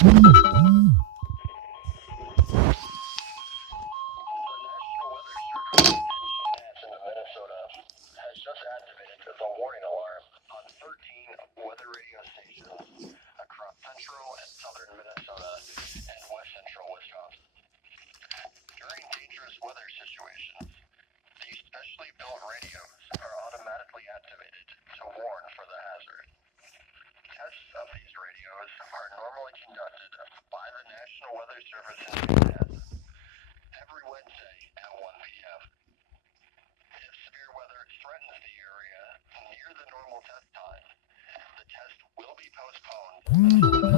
The National Weather Service in Chanhassen, Minnesota, has just activated the warning alarm on 13 weather radio stations across central and southern Minnesota and west central Wisconsin. During dangerous weather situations, these specially built radios are automatically activated to warn for the hazard. Tests of these radios are normally conducted by the National Weather Service in Chanhassen every Wednesday at 1 p.m. If severe weather threatens the area near the normal test time, the test will be postponed until the